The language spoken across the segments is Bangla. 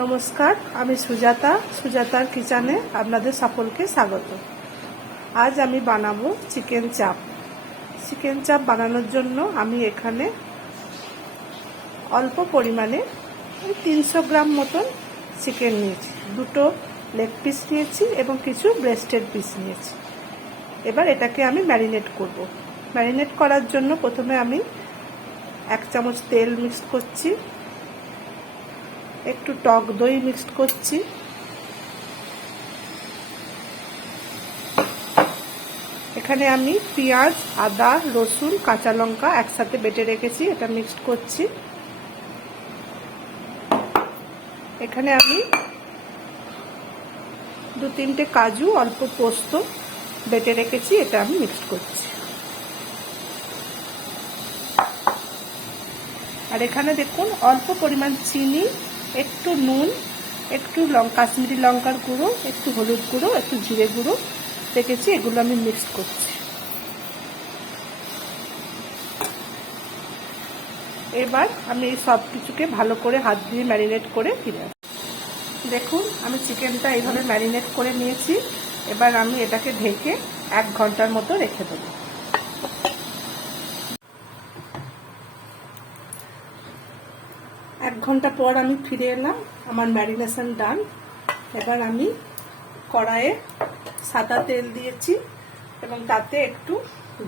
নমস্কার, আমি সুজাতার কিচেনে আপনাদের সকলকে স্বাগত। আজ আমি বানাবো চিকেন চাপ। চিকেন চাপ বানানোর জন্য আমি এখানে অল্প পরিমাণে 300 গ্রাম মতন চিকেন নিয়েছি, দুটো লেগ পিস নিয়েছি এবং কিছু ব্রেস্টেড পিস নিয়েছি। এবার এটাকে আমি ম্যারিনেট করব। ম্যারিনেট করার জন্য প্রথমে আমি 1 চামচ তেল মিক্স করছি, একটু টক দই মিক্সড করছি, এখানে আমি পেঁয়াজ, আদা, রসুন, কাঁচা লঙ্কা একসাথে বেটে রেখেছি, এটা মিক্সড করছি। এখানে আমি 2-3টে কাজু, অল্প পোস্ত বেটে রেখেছি, এটা আমি মিক্সড করছি। আর এখানে দেখুন অল্প পরিমাণ চিনি, একটু নুন, একটু কাশ্মীরি লঙ্কার গুঁড়ো, একটু হলুদ গুঁড়ো, একটু জিরে গুঁড়ো রেখেছি, এগুলো আমি মিক্স করছি। এবার আমি এই সব কিছুকে ভালো করে হাত দিয়ে ম্যারিনেট করে ফিরে আসি। দেখুন আমি চিকেনটা এইভাবে ম্যারিনেট করে নিয়েছি। এবার আমি এটাকে ঢেকে 1 ঘন্টার মতো রেখে দেবো। এক ঘন্টা পর আমি ফিরে এলাম, আমার ম্যারিনেশন ডান। এবার আমি কড়াইয়ে সাদা তেল দিয়েছি এবং তাতে একটু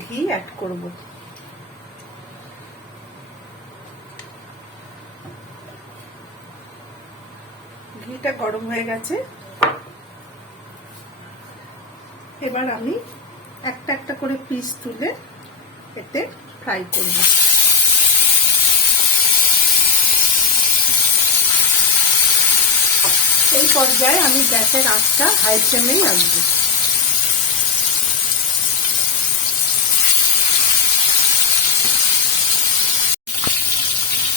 ঘি অ্যাড করব। ঘিটা গরম হয়ে গেছে। এবার আমি একটা একটা করে পিস তুলে এতে ফ্রাই করব। এই পর্যায়ে আমি গ্যাসের আঁচটা হাই ফ্লেমেই রাখবো।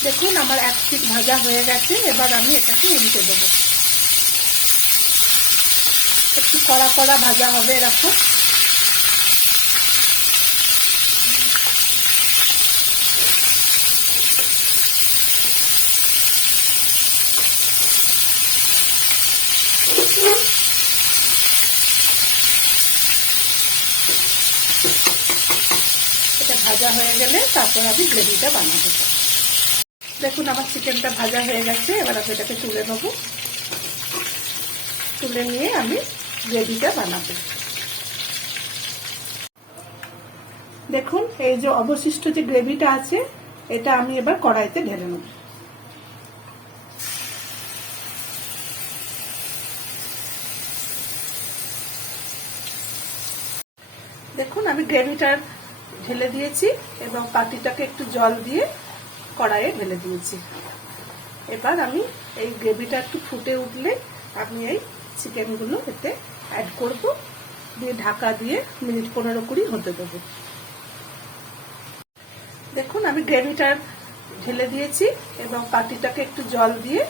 দেখুন আমার 1 পিঠ ভাজা হয়ে গেছে। এবার আমি এটাকে উল্টে দেবো। একটু কড়া কড়া ভাজা হবে এরকম। এটা ভাজা হয়ে গেলে তারপর আমি গ্রেভিটা বানাবো। দেখুন আমার চিকেনটা ভাজা হয়ে গেছে। এবার আমি এটাকে তুলে নেব। তুলে নিয়ে আমি গ্রেভিটা বানাবো। দেখুন এই যে অবশিষ্ট যে গ্রেভিটা আছে, এটা আমি এবার কড়াইতে ঢেলে নেব। দেখুন আমি গ্রেভিটা ঢেলে দিয়েছি এবং পাতিটাকে একটু জল দিয়ে কড়াইয়ে ঢেলে দিয়েছি। এবার আমি এই গ্রেভিটা একটু ফুটে উঠলে আমি এই চিকেনগুলো এতে অ্যাড করব, দিয়ে ঢাকা দিয়ে মিনিট 15-20 হতে দেবো। দেখুন আমি গ্রেভিটা ঢেলে দিয়েছি এবং পাতিটাকে একটু জল দিয়ে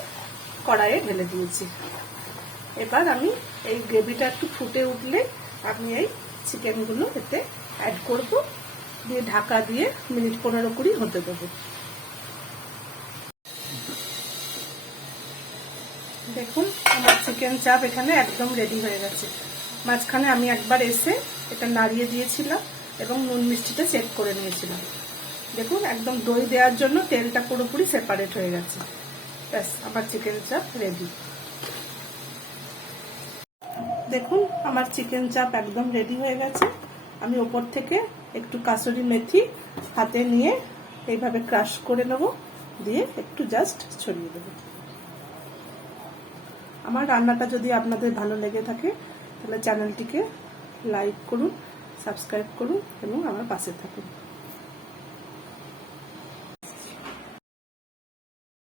কড়াইয়ে ঢেলে দিয়েছি। এবার আমি এই গ্রেভিটা একটু ফুটে উঠলে আমি এই চিকেনগুলো এতে অ্যাড করব, দিয়ে ঢাকা দিয়ে মিনিট 15-20 হতে দেবো। দেখুন আমার চিকেন চাপ এখানে একদম রেডি হয়ে গেছে। মাঝখানে আমি একবার এসে এটা নাড়িয়ে দিয়েছিলাম এবং নুন মিষ্টিটা চেক করে নিয়েছিলাম। দেখুন একদম দই দেওয়ার জন্য তেলটা পুরোপুরি সেপারেট হয়ে গেছে। ব্যাস আমার চিকেন চাপ রেডি। দেখুন আমার চিকেন চাপ একদম রেডি হয়ে গেছে। আমি ওপর থেকে একটু কাসুরি মেথি হাতে নিয়ে এইভাবে ক্রাশ করে নেব, দিয়ে একটু জাস্ট ছড়িয়ে দেব। আমার রান্নাটা যদি আপনাদের ভালো লেগে থাকে তাহলে চ্যানেলটিকে লাইক করুন, সাবস্ক্রাইব করুন এবং আমার পাশে থাকুন।